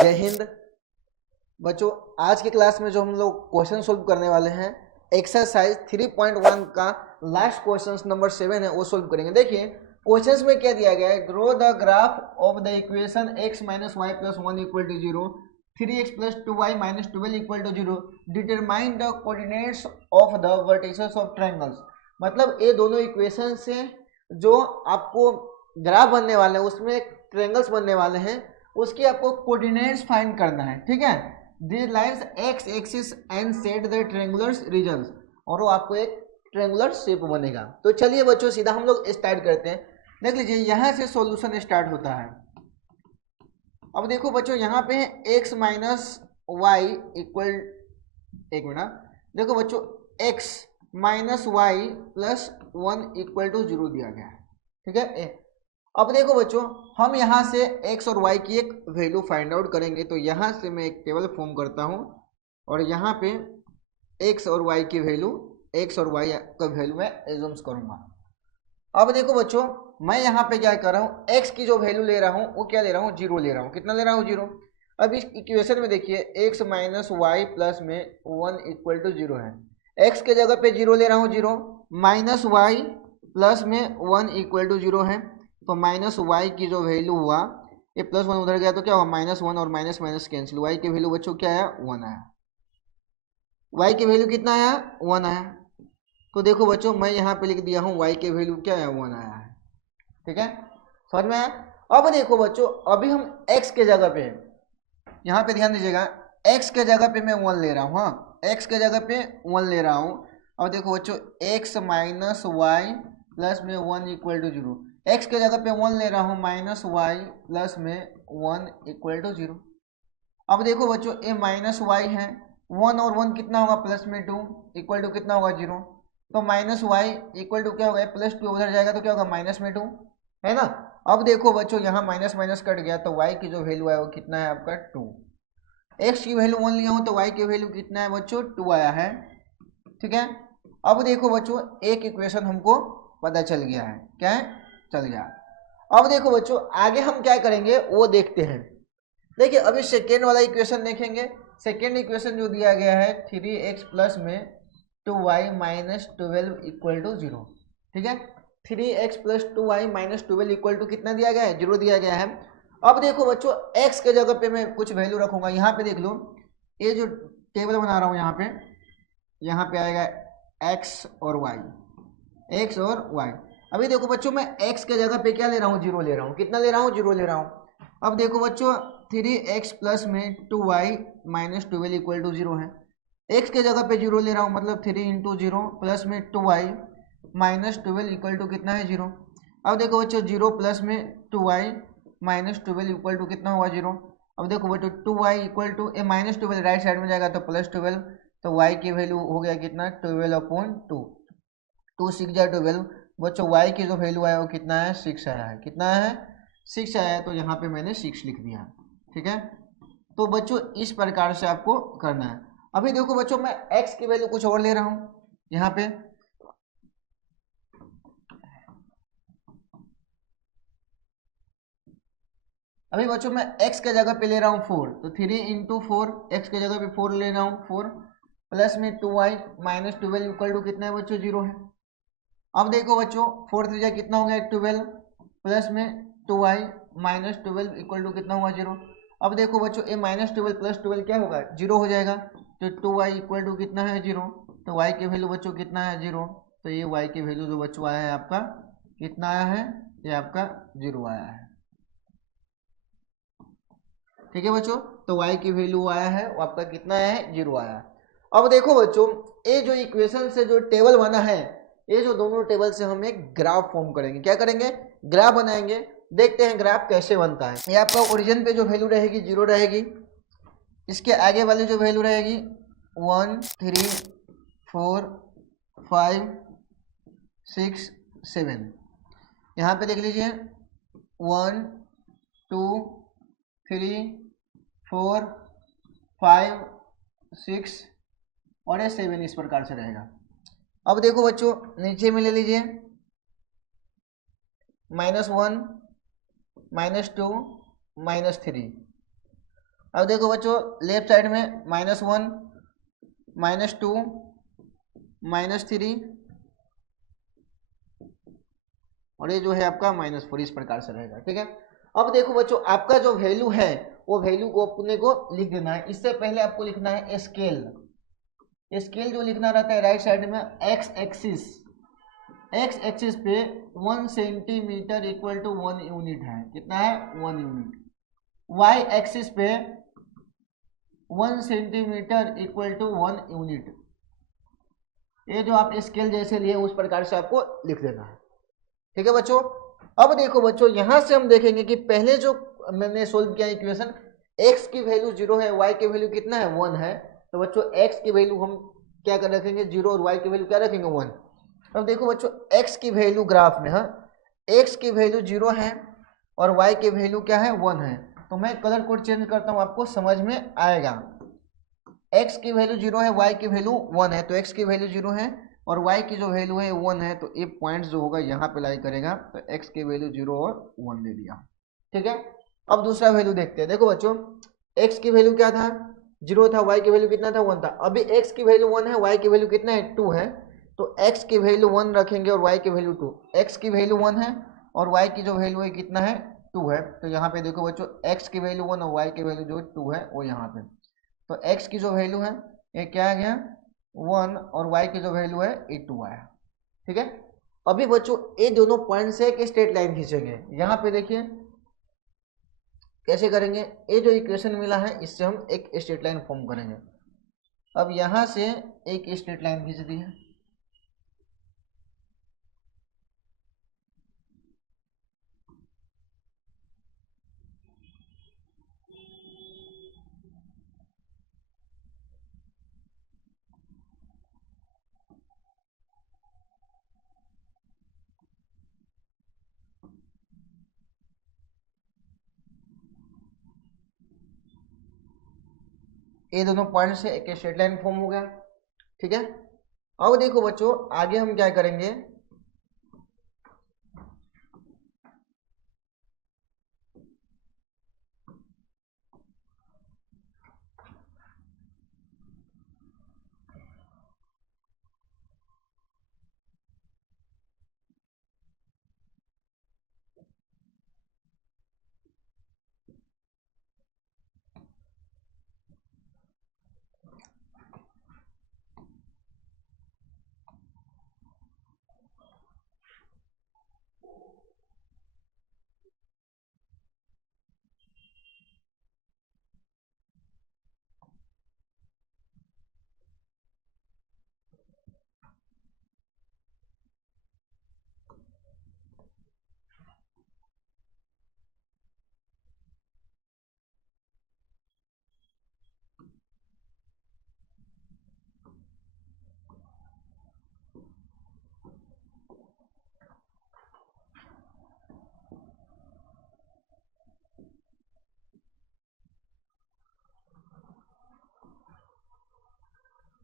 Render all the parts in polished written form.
जय हिंद बच्चों। आज की क्लास में जो हम लोग क्वेश्चन सोल्व करने वाले हैं एक्सरसाइज 3.1 का लास्ट क्वेश्चन नंबर 7 है वो सोल्व करेंगे। देखिए क्वेश्चन में क्या दिया गया है, draw the graph of the equation x minus y plus 1 equal to 0, 3x plus 2y minus 12 equal to 0, determine the coordinates of the vertices of triangles. मतलब ये दोनों इक्वेशन से जो आपको ग्राफ बनने वाले हैं उसमें ट्रायंगल्स बनने वाले हैं, उसकी आपको कोऑर्डिनेट्स फाइंड करना है। ठीक है, these lines x axis and set the triangular regions, और वो आपको एक ट्रायंगुलर शेप बनेगा। तो चलिए बच्चों सीधा हम लोग स्टार्ट करते हैं। देख लीजिए यहाँ से सॉल्यूशन स्टार्ट होता है। अब देखो बच्चों यहाँ पे x माइनस वाई इक्वल, एक मिनट, देखो बच्चों x minus y plus 1 equal to 0 दिया गया है। ठीक है, अब देखो बच्चों हम यहाँ से x और y की एक वैल्यू फाइंड आउट करेंगे। तो यहाँ से मैं एक टेबल फॉर्म करता हूँ और यहाँ पे x और y की वैल्यू, x और y का वैल्यू मैं एज्यूम्स करूँगा। अब देखो बच्चों मैं यहाँ पे क्या कर रहा हूँ, x की जो वैल्यू ले रहा हूँ वो क्या ले रहा हूँ, 0 ले रहा हूँ। कितना ले रहा हूँ, 0। अब इस इक्वेशन में देखिए x माइनस वाई प्लस में 1 इक्वल टू 0 है। x के जगह पे 0 ले रहा हूँ, 0 माइनस वाई प्लस में 1 इक्वल टू 0 है। तो माइनस वाई की जो वैल्यू हुआ, ये प्लस 1 उधर गया तो क्या हुआ, माइनस 1 और माइनस माइनस कैंसिल, वाई की वैल्यू बच्चों क्या आया, 1 आया। वाई की वैल्यू कितना आया, 1 आया। तो देखो बच्चों मैं यहाँ पे लिख दिया हूँ वाई की वैल्यू क्या है, 1 आया है। ठीक है, समझ में आया। अब देखो बच्चों अभी हम x के जगह पे, यहाँ पे ध्यान दीजिएगा, x के जगह पे मैं 1 ले रहा हूँ। हाँ, x के जगह पे 1 ले रहा हूँ। अब देखो बच्चों x माइनस वाई प्लस में 1 इक्वल टू 0, x के जगह पे 1 ले रहा हूँ माइनस वाई प्लस में 1 इक्वल टू 0। अब देखो बच्चों ये माइनस वाई है, 1 और 1 कितना होगा, प्लस में 2 इक्वल टू कितना होगा, 0। तो माइनस वाई इक्वल टू क्या होगा, प्लस 2 उधर जाएगा तो क्या होगा, माइनस में 2, है ना। अब देखो बच्चों यहाँ माइनस माइनस कट गया तो y की जो वैल्यू है वो कितना है आपका, 2। x की वैल्यू 1 लिया हूँ तो y की वैल्यू कितना है बच्चों, 2 आया है। ठीक है, अब देखो बच्चों एक इक्वेशन हमको पता चल गया है, क्या है, चल गया। अब देखो बच्चों आगे हम क्या करेंगे वो देखते हैं। देखिए अभी सेकेंड वाला इक्वेशन देखेंगे। सेकेंड इक्वेशन जो दिया गया है 3x प्लस में 2y माइनस 12 इक्वल टू 0। ठीक है, 3x plus 2y minus 12 equal to कितना दिया गया है, 0 दिया गया है। अब देखो बच्चों x के जगह पे मैं कुछ वैल्यू रखूंगा। यहाँ पे देख लो, ये जो टेबल बना रहा हूँ यहाँ पे आएगा x और y, x और y। अभी देखो बच्चों मैं x के जगह पे क्या ले रहा हूँ, 0 ले रहा हूँ। कितना ले रहा हूँ, 0 ले रहा हूँ। अब देखो बच्चों 3x प्लस में 2y माइनस 12 इक्वल टू 0 है। x के जगह पे 0 ले रहा हूँ, मतलब 3 इंटू 0 प्लस में 2y माइनस 12 इक्वल टू कितना है, 0। अब देखो बच्चों 0 प्लस में 2y माइनस 12 इक्वल टू कितना हुआ, 0। अब देखो बच्चों 2y equal to A minus 12 right side में जाएगा तो प्लस 12, तो y की वैल्यू हो गया कितना, 12/2, 2 6 जा 12। बच्चों y की जो वैल्यू है वो कितना है, 6 आया है। कितना है, 6 आया है। तो यहाँ पे मैंने 6 लिख दिया। ठीक है, तो बच्चों इस प्रकार से आपको करना है। अभी देखो बच्चों मैं x की वैल्यू कुछ और ले रहा हूँ यहाँ पे। अभी बच्चों मैं x के जगह पे ले रहा हूँ 4, तो 3 इंटू 4, एक्स के जगह पे 4 ले रहा हूँ, 4 प्लस में 2y माइनस 12 इक्वल टू कितना है बच्चों, 0 है। अब देखो बच्चों 4 3 जा कितना हो गया, 12 प्लस में 2y माइनस 12 इक्वल टू कितना हुआ, 0। अब देखो बच्चों ये माइनस 12 प्लस 12 क्या होगा, 0 हो जाएगा। तो 2y इक्वल टू कितना है, 0। तो y की वैल्यू बच्चों कितना है, 0। तो ये y की वैल्यू जो बच्चों आया है आपका कितना आया है, ये आपका 0 आया है। ठीक है बच्चों, तो y की वैल्यू आया है वो आपका कितना आया है, 0 आया है। अब देखो बच्चों ये जो इक्वेशन से जो टेबल बना है, ये जो दोनों टेबल से हम एक ग्राफ फॉर्म करेंगे। क्या करेंगे, ग्राफ बनाएंगे। देखते हैं ग्राफ कैसे बनता है। ये आपका ओरिजिन पे जो वैल्यू रहेगी 0 रहेगी, इसके आगे वाली जो वैल्यू रहेगी 1 3 4 5 6 7। यहाँ पे देख लीजिए 1 2 3 4 5 6 और ये 7 इस प्रकार से रहेगा। अब देखो बच्चों नीचे में ले लीजिए -1 -2 -3। अब देखो बच्चों लेफ्ट साइड में -1, -2, -3 और ये जो है आपका -4 इस प्रकार से रहेगा। ठीक है, अब देखो बच्चों आपका जो वैल्यू है वो वैल्यू को अपने को लिख देना है। इससे पहले आपको लिखना है स्केल। स्केल जो लिखना रहता है राइट साइड में एक्स एक्सिस पे 1 सेंटीमीटर इक्वल टू 1 यूनिट है। कितना है? 1 यूनिट। वाई एक्सिस पे 1 सेंटीमीटर इक्वल टू 1 यूनिट। ये जो आप स्केल जैसे लिए उस प्रकार से आपको लिख देना है। ठीक है बच्चों, अब देखो बच्चों यहां से हम देखेंगे कि पहले जो मैंने सोल्व किया इक्वेशन, x की वैल्यू 0 है, y की वैल्यू कितना है? 1 है। तो बच्चों x की वैल्यू हम क्या कर रखेंगे? 0 और y की वैल्यू क्या रखेंगे? 1। अब देखो बच्चों x की वैल्यू ग्राफ में, हाँ x की वैल्यू 0 है और y की वैल्यू क्या है? 1 है। तो मैं कलर कोड चेंज करता हूँ, आपको समझ में आएगा। x की वैल्यू 0 है, y की वैल्यू 1 है। तो x की वैल्यू 0 है और y की जो वैल्यू है 1 है, तो ये पॉइंट जो होगा यहाँ पे लाई करेगा। तो x की वैल्यू 0 और 1 दे दिया। ठीक है, अब दूसरा वैल्यू देखते हैं। देखो बच्चों x की वैल्यू क्या था? 0 था। y की वैल्यू कितना था? 1 था। अभी x की वैल्यू 1 है, y की वैल्यू कितना है? 2 है। तो x की वैल्यू 1 रखेंगे और y की वैल्यू 2। x की वैल्यू 1 है और y की जो वैल्यू है कितना है? 2 है। तो यहाँ पे देखो बच्चों x की वैल्यू 1 और y की वैल्यू जो 2 है वो यहाँ पे। तो x की जो वैल्यू है ये क्या आ गया? 1 और y की जो वैल्यू है ये 2 आया। ठीक है, अभी बच्चों ये दोनों पॉइंट से एक स्ट्रेट लाइन खींचेंगे। यहाँ पे देखिए कैसे करेंगे। ये जो इक्वेशन मिला है इससे हम एक स्ट्रेट लाइन फॉर्म करेंगे। अब यहाँ से एक स्ट्रेट लाइन खींच दी है। ये दोनों पॉइंट से एक स्ट्रेट लाइन फॉर्म हो गया। ठीक है, अब देखो बच्चों आगे हम क्या करेंगे।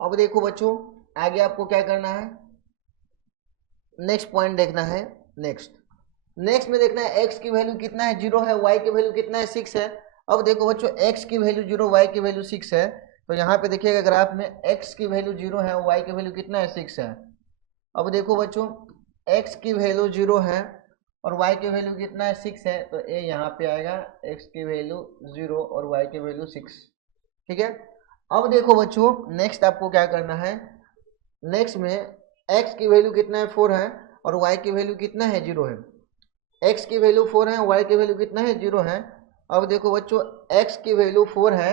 अब देखो बच्चों आगे आपको क्या करना है, नेक्स्ट पॉइंट देखना है। नेक्स्ट में देखना है x की वैल्यू कितना है? 0 है। y की वैल्यू कितना है? 6 है। अब देखो बच्चों x की वैल्यू 0, y की वैल्यू 6 है। तो यहाँ पे देखिएगा ग्राफ में x की वैल्यू 0 है और y की वैल्यू कितना है? 6 है। अब देखो बच्चों x की वैल्यू 0 है और y की वैल्यू कितना है? 6 है। तो ये यहाँ पे आएगा x की वैल्यू 0 और y की वैल्यू 6। ठीक है, अब देखो बच्चों नेक्स्ट आपको क्या करना है। नेक्स्ट में x की वैल्यू कितना है? 4 है और y की वैल्यू कितना है? 0 है। x की वैल्यू 4 है, y की वैल्यू कितना है? 0 है। अब देखो बच्चों x की वैल्यू 4 है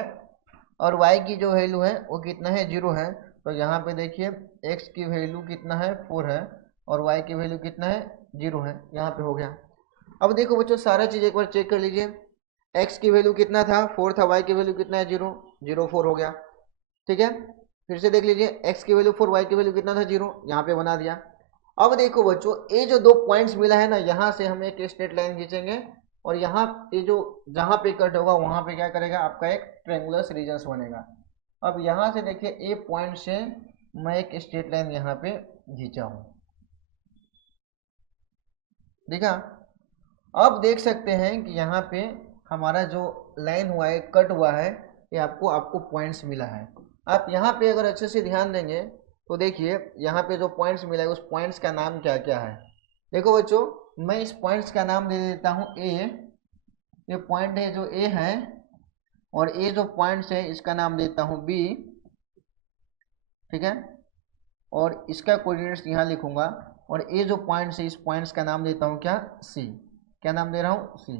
और y की जो वैल्यू है वो कितना है? 0 है। तो यहाँ पे देखिए x की वैल्यू कितना है? 4 है और y की वैल्यू कितना है? 0 है। यहाँ पे हो गया। अब देखो बच्चों सारा चीज़ एक बार चेक कर लीजिए। x की वैल्यू कितना था? 4 था। y की वैल्यू कितना है? 0, 0 4 हो गया। ठीक है, फिर से देख लीजिए x की वैल्यू 4, y की वैल्यू कितना था? 0, यहाँ पे बना दिया। अब देखो बच्चों ये जो दो पॉइंट्स मिला है ना, यहाँ से हम एक स्ट्रेट लाइन खींचेंगे और यहाँ ये जो जहाँ पे कट होगा वहाँ पे क्या करेगा? आपका एक ट्रायंगुलर रीजन बनेगा। अब यहाँ से देखिए ए पॉइंट से मैं एक स्ट्रेट लाइन यहाँ पे खींचा हूँ। देखा, अब देख सकते हैं कि यहाँ पे हमारा जो लाइन हुआ है, कट हुआ है, ये आपको पॉइंट्स मिला है। आप यहाँ पे अगर अच्छे से ध्यान देंगे तो देखिए यहाँ पे जो पॉइंट्स मिला है उस पॉइंट्स का नाम क्या क्या है। देखो बच्चों, मैं इस पॉइंट्स का नाम दे देता हूँ ए। ये पॉइंट है जो ए है, और ये जो पॉइंट्स है इसका नाम देता हूँ बी, ठीक है, और इसका कोऑर्डिनेट्स यहाँ लिखूंगा, और ये जो पॉइंट्स है इस पॉइंट्स का नाम देता हूँ क्या, सी। क्या नाम दे रहा हूँ, सी।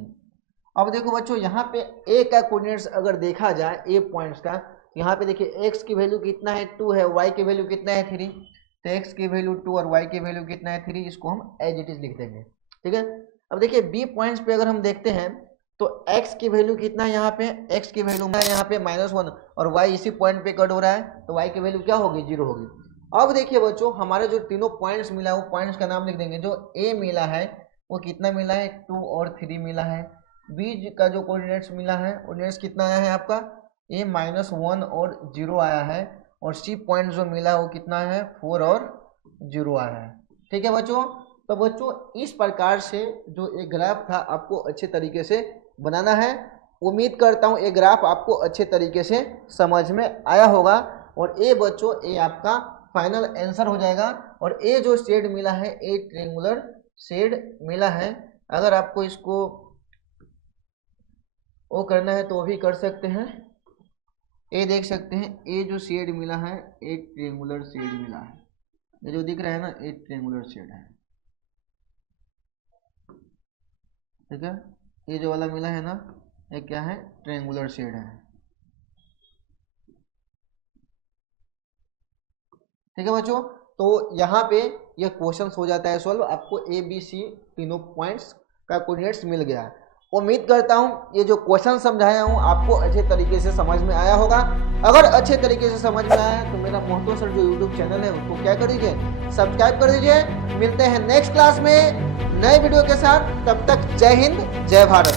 अब देखो बच्चों, यहाँ पे ए का कोऑर्डिनेट्स अगर देखा जाए, ए पॉइंट्स का, यहाँ पे देखिए एक्स की वैल्यू कितना है 2 है, वाई की वैल्यू कितना है 3, तो एक्स की वैल्यू 2 और वाई की वैल्यू कितना है 3, इसको हम एज इट इज लिख देंगे, ठीक है। अब देखिए बी पॉइंट्स पे अगर हम देखते हैं तो x की वैल्यू कितना है, यहाँ पे x की वैल्यू यहाँ पे -1, और y इसी पॉइंट पे कट हो रहा है, तो y की वैल्यू क्या होगी, 0 होगी। अब देखिए बच्चों, हमारे जो तीनों पॉइंट्स मिला है वो पॉइंट्स का नाम लिख देंगे। जो a मिला है वो कितना मिला है, 2 और 3 मिला है। b का जो कोऑर्डिनेट्स मिला है, कोऑर्डिनेट्स कितना आया है आपका, a -1 और 0 आया है, और c पॉइंट जो मिला है वो कितना है, 4 और 0 आया है, ठीक है बच्चों। तो बच्चों इस प्रकार से जो एक ग्राफ था आपको अच्छे तरीके से बनाना है। उम्मीद करता हूँ ये ग्राफ आपको अच्छे तरीके से समझ में आया होगा, और ये बच्चों ये आपका फाइनल आंसर हो जाएगा। और ये जो शेड मिला है, ये ट्रायंगुलर शेड मिला है। अगर आपको इसको वो करना है तो भी कर सकते हैं। ये देख सकते हैं, ये जो शेड मिला है ये ट्रायंगुलर शेड मिला है, ये जो दिख रहा है ना, ये ट्रायंगुलर शेड है, ठीक है। ये जो वाला मिला है ना, ये क्या है, ट्रायंगुलर शेड है, ठीक है बच्चों। तो यहाँ पे ये क्वेश्चन हो जाता है सॉल्व। आपको ए बी सी तीनों पॉइंट्स का कोऑर्डिनेट्स मिल गया है। उम्मीद करता हूँ ये जो क्वेश्चन समझाया हूँ आपको अच्छे तरीके से समझ में आया होगा। अगर अच्छे तरीके से समझ में आया तो मेरा महतो सर जो यूट्यूब चैनल है उसको क्या कर दीजिए, सब्सक्राइब कर दीजिए। मिलते हैं नेक्स्ट क्लास में नए वीडियो के साथ, तब तक जय हिंद जय भारत।